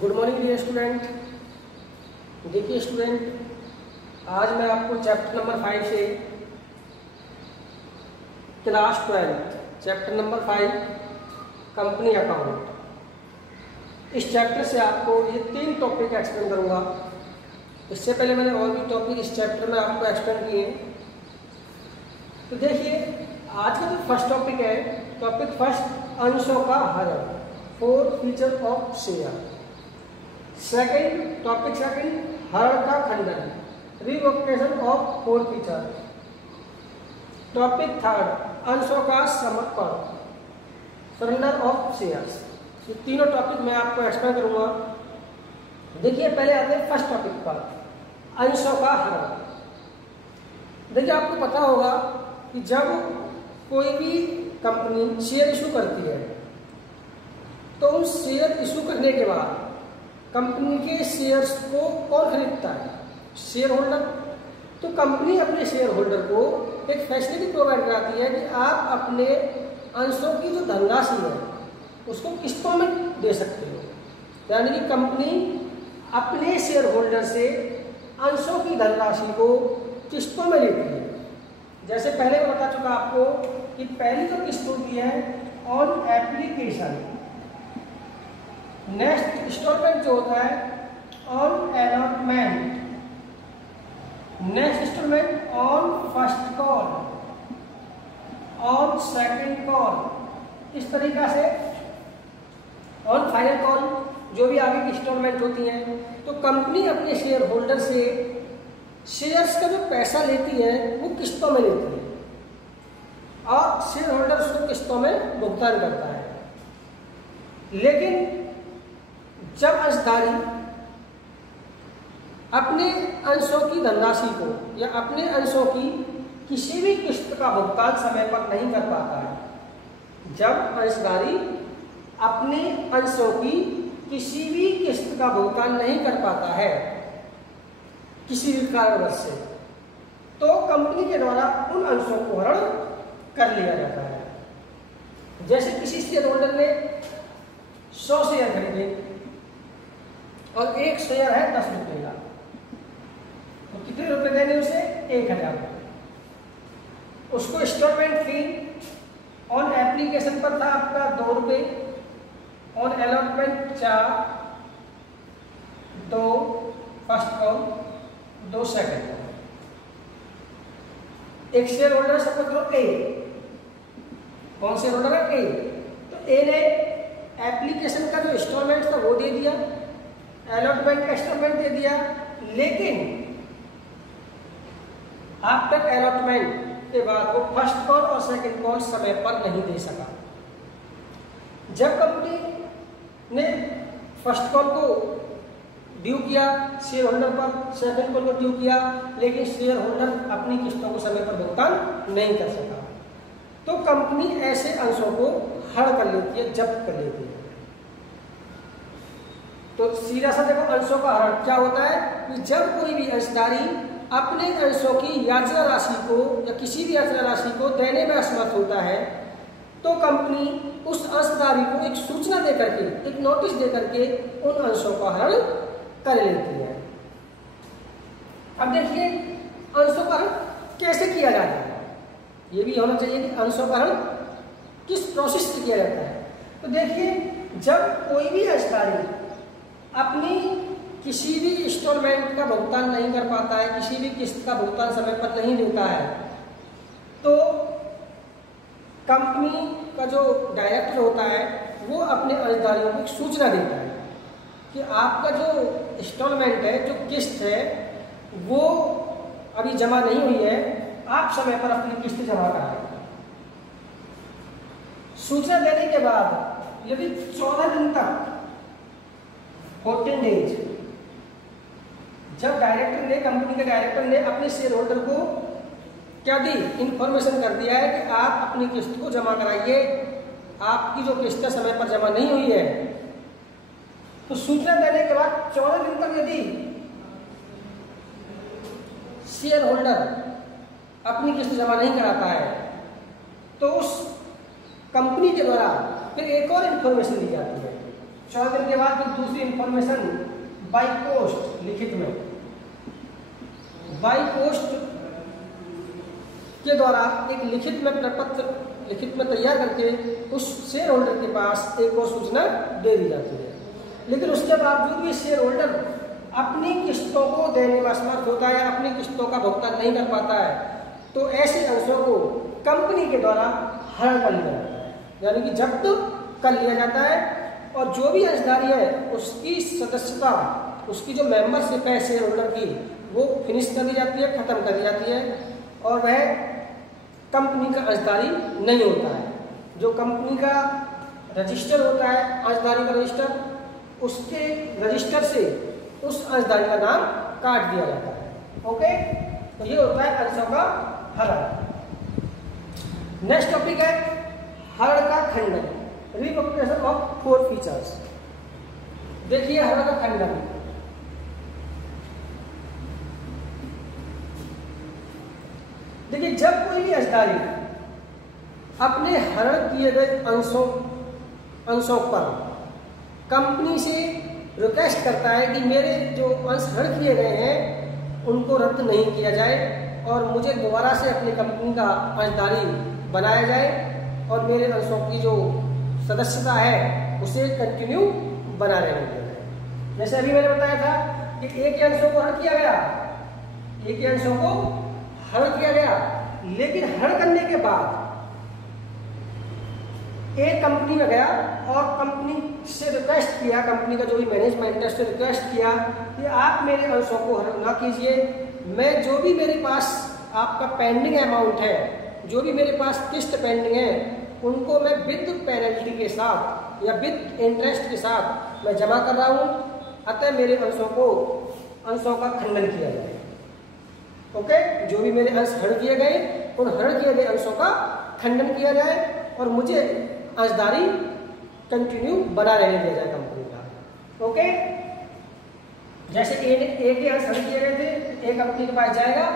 Good morning dear student. देखिए student, आज मैं आपको चैप्टर नंबर 5 से class 12 chapter number 5 company account, इस चैप्टर से आपको ये 3 टॉपिक एक्सप्लेन करूँगा। इससे पहले मैंने और भी टॉपिक इस चैप्टर में आपको एक्सप्लेन किए। तो देखिए आज का जो फर्स्ट टॉपिक है, टॉपिक फर्स्ट अंशों का हरण, 4 feature of share. Topic second हरण का खंडन, revocation of 4 feature. Topic third अंशों का समर्पण, सरेंडर ऑफ शेयर्स। ये तीनों टॉपिक मैं आपको एक्सप्लेन करूंगा। देखिए पहले आते हैं फर्स्ट टॉपिक पर, अंशों का हरण। देखिए आपको पता होगा कि जब कोई भी कंपनी शेयर इशू करती है तो उस शेयर इशू करने के बाद कंपनी के शेयर्स को कौन खरीदता है? Share holder. तो कंपनी अपने शेयर होल्डर को एक फैसिलिटी प्रोवाइड कराती है कि आप अपने अंशों की जो धनराशि है उसको किस्तों में दे सकते हो। यानी कि कंपनी अपने शेयर होल्डर से अंशों की धनराशि को किस्तों में लेती है। जैसे पहले मैं बता चुका आपको कि पहली जो किस्त होती है ऑन एप्लीकेशन, नेक्स्ट इंस्टॉलमेंट जो होता है on allotment, next instalment on first call, on second call, इस तरीका से ऑन फाइनल कॉल, जो भी आगे की इंस्टॉलमेंट होती हैं। तो कंपनी अपने शेयर होल्डर से शेयर्स का जो पैसा लेती है वो किस्तों में लेती है और शेयर होल्डर उसको किस्तों में भुगतान करता है। लेकिन जब अंशधारी अपने अंशों की धनराशि को या अपने अंशों की किसी भी किस्त का भुगतान समय पर नहीं कर पाता है, जब अंशधारी अपने अंशों की किसी भी किस्त का भुगतान नहीं कर पाता है किसी भी कारणवश से, तो कंपनी के द्वारा उन अंशों को हरण कर लिया जाता है। जैसे किसी शेयर होल्डर ने 100 शेयर खरीदे और एक शेयर है 10 रुपये का, तो कितने रुपए देने उसे? 1000 रुपये। उसको इंस्टॉलमेंट फी ऑन एप्लीकेशन पर था आपका 2 रुपये, on allotment 4, 2 first call, 2 second. एक शेयर होल्डर सपोज करो ए, कौन शेयर होल्डर है? ए। तो ए ने एप्लीकेशन का जो इंस्टॉलमेंट था वो दे दिया, अलॉटमेंट का इंस्टॉलमेंट दे दिया, लेकिन आफ्टर अलॉटमेंट के बाद वो फर्स्ट कॉल और सेकंड कॉल समय पर नहीं दे सका। जब कंपनी ने फर्स्ट कॉल को ड्यू किया शेयर होल्डर पर, सेकंड कॉल को ड्यू किया, लेकिन शेयर होल्डर अपनी किस्तों को समय पर भुगतान नहीं कर सका, तो कंपनी ऐसे अंशों को हड़ कर लेती है, जब्त कर लेती है। तो सीधा सा देखो अंशों का हरण क्या होता है कि जब कोई भी अंशधारी अपने अंशों की याचना राशि को या किसी भी याचना राशि को देने में असमर्थ होता है, तो कंपनी उस अंशधारी को एक सूचना देकर के, एक नोटिस देकर के उन अंशों का हरण कर लेती है। अब देखिए अंशों का हरण कैसे किया जाता है, ये भी होना चाहिए कि अंशों का हरण किस प्रोसेस से किया जाता है। तो देखिए जब कोई भी अंशधारी अपनी किसी भी इंस्टॉलमेंट का भुगतान नहीं कर पाता है, किसी भी किस्त का भुगतान समय पर नहीं देता है, तो कंपनी का जो डायरेक्टर होता है वो अपने अंशधारियों को एक सूचना देता है कि आपका जो इंस्टॉलमेंट है, जो किस्त है, वो अभी जमा नहीं हुई है, आप समय पर अपनी किस्त जमा कराएं। सूचना देने के बाद यदि 14 दिन तक 14 डेज, जब डायरेक्टर ने, कंपनी के डायरेक्टर ने अपने शेयर होल्डर को क्या दी? इंफॉर्मेशन कर दिया है कि आप अपनी किस्त को जमा कराइए, आपकी जो किस्त समय पर जमा नहीं हुई है। तो सूचना देने के बाद 14 दिन तक यदि शेयर होल्डर अपनी किस्त जमा नहीं कराता है तो उस कंपनी के द्वारा फिर एक और इंफॉर्मेशन दी जाती है 14 दिन के बाद फिर दूसरी इंफॉर्मेशन बाई पोस्ट, लिखित में, बाई पोस्ट के द्वारा एक लिखित में प्रपत्र लिखित में तैयार करके उस शेयर होल्डर के पास एक और सूचना दे दी जाती है। लेकिन उसके बावजूद भी शेयर होल्डर अपनी किस्तों को देने में असमर्थ होता है या अपनी किस्तों का भुगतान नहीं कर पाता है, तो ऐसे अंशों को कंपनी के द्वारा हरण कर लिया जाता है, यानी कि जब्त कर लिया जाता है। और जो भी अंशधारी है उसकी सदस्यता, उसकी जो मेंबरशिप है शेयर होल्डर की, वो फिनिश कर दी जाती है, खत्म कर दी जाती है, और वह कंपनी का अंशधारी नहीं होता है। जो कंपनी का रजिस्टर होता है, अंशधारी का रजिस्टर, उसके रजिस्टर से उस अंशधारी का नाम काट दिया जाता है। ओके, तो ये होता है अंशों का हरण। नेक्स्ट टॉपिक है हरण का खंडन, रिवोकेशन ऑफ फोरफीचर्स। देखिए हरण का खंडन, देखिए जब कोई भी अंशधारी अपने हरण किए गए अंशों पर कंपनी से रिक्वेस्ट करता है कि मेरे जो अंश हरण किए गए हैं उनको रद्द नहीं किया जाए और मुझे दोबारा से अपनी कंपनी का अंशधारी बनाया जाए और मेरे अंशों की जो सदस्यता है उसे कंटिन्यू बना रहने दिया जाए। जैसे अभी मैंने बताया था कि एक ही अंशों को हरण किया गया, एक ही अंशों को हरण किया गया, लेकिन हरण करने के बाद एक कंपनी में गया और कंपनी से रिक्वेस्ट किया, कंपनी का जो भी मैनेजमेंट है उससे रिक्वेस्ट किया कि आप मेरे अंशों को हरण ना कीजिए, मैं जो भी मेरे पास आपका पेंडिंग अमाउंट है, जो भी मेरे पास किस्त पेंडिंग है, उनको मैं विद पेनल्टी के साथ या विद इंटरेस्ट के साथ मैं जमा कर रहा हूँ, अतः मेरे अंशों का खंडन किया जाए। ओके, जो भी मेरे अंश हरण किए गए उन हरण किए गए अंशों का खंडन किया जाए और मुझे अंशधारी कंटिन्यू बना रहने दिया जाए कंपनी का। ओके, जैसे एक ही अंश हरण किए गए थे, एक कंपनी के पास जाएगा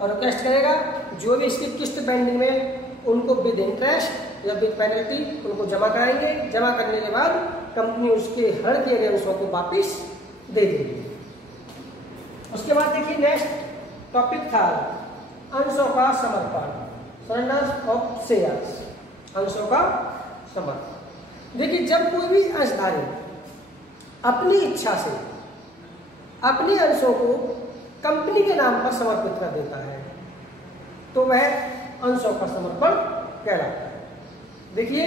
और रिक्वेस्ट करेगा जो भी इसकी किस्त पेंडिंग में उनको विद इंटरेस्ट या विद पेनल्टी उनको जमा कराएंगे। जमा करने के बाद कंपनी उसके हरण किए गए अंशों को वापिस दे देगी। उसके बाद देखिए नेक्स्ट टॉपिक था अंशों का समर्पण, सरेंडर ऑफ शेयर्स, अंशों का समर्पण। देखिए जब कोई भी अंशधारी अपनी इच्छा से अपने अंशों को कंपनी के नाम पर समर्पित कर देता है तो वह अंशों का समर्पण कहलाता है। देखिए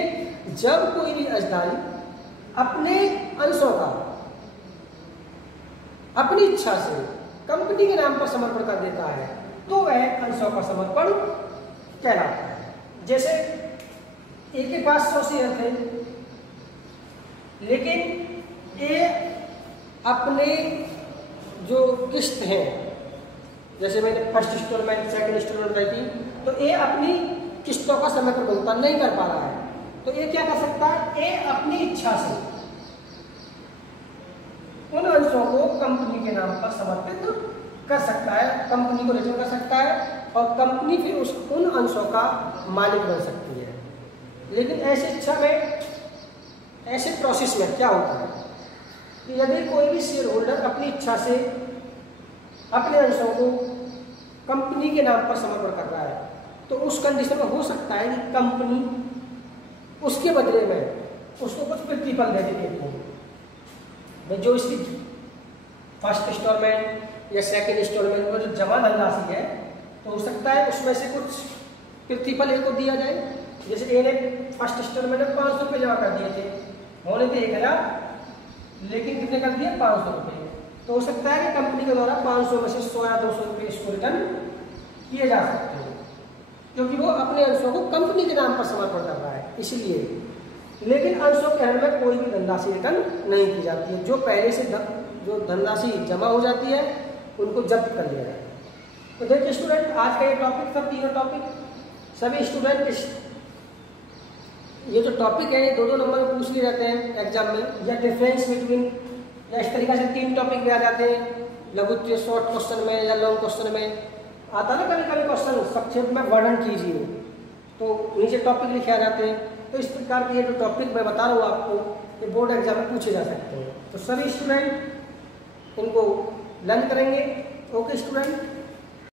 जब कोई भी अंशधारी अपने अंशों का अपनी इच्छा से कंपनी के नाम पर समर्पण कर देता है तो वह अंशों का समर्पण कहलाता है। जैसे एक के पास 100 शेयर थे, लेकिन ये अपने जो किस्त है, जैसे मैंने फर्स्ट इंस्टॉलमेंट सेकंड इंस्टॉलमेंट बताई थी, तो ये अपनी किस्तों का समय पर भुगतान नहीं कर पा रहा है, तो ये क्या कर सकता है, ये अपनी इच्छा से उन अंशों को कंपनी के नाम पर समर्पित कर सकता है, कंपनी को रिटर्न कर सकता है और कंपनी फिर उन अंशों का मालिक बन सकती है। लेकिन ऐसी इच्छा में, ऐसे प्रोसेस में क्या होता है कि यदि कोई भी शेयर होल्डर अपनी इच्छा से अपने अंशों को कंपनी के नाम पर समर्पण कर रहा है तो उस कंडीशन में हो सकता है कि कंपनी उसके बदले में उसको कुछ प्रतिफल दे देती है। जो इसकी फर्स्ट इंस्टॉलमेंट या सेकंड इंस्टॉलमेंट में जो जमा धनराशि है तो हो सकता है उसमें से कुछ प्रतिफल को दिया जाए। जैसे ए ने फर्स्ट इंस्टॉलमेंट में 500 रुपये जमा कर दिए थे, होने थे 1000, लेकिन कितने कर दिए 500 रुपये, तो हो सकता है कि कंपनी के द्वारा 500 में से 100 या 200 रुपये इसको रिटर्न किए जा सकते हैं, क्योंकि वो अपने अंशों को कंपनी के नाम पर समर्पण कर रहा है इसलिए। लेकिन अंशों के हरण में कोई भी धनराशि रिटर्न नहीं की जाती है, जो पहले से जो धनराशि जमा हो जाती है उनको जब्त कर लिया जाता है। तो देखिए स्टूडेंट, आज का ये टॉपिक था, तीनों टॉपिक। सभी स्टूडेंट ये जो टॉपिक है 2-2 नंबर में पूछ लिए जाते हैं एग्जाम में, या डिफरेंस बिटवीन, या इस तरीके से 3 टॉपिक में आ जाते हैं, लघु शॉर्ट क्वेश्चन में या लॉन्ग क्वेश्चन में आता ना कभी कभी क्वेश्चन संक्षेप में वर्णन कीजिए, तो नीचे टॉपिक लिखे आ जाते हैं। तो इस प्रकार के ये जो टॉपिक मैं बता रहा हूँ आपको, ये बोर्ड एग्जाम में पूछे जा सकते हैं। तो सभी स्टूडेंट इनको लर्न करेंगे। Okay student.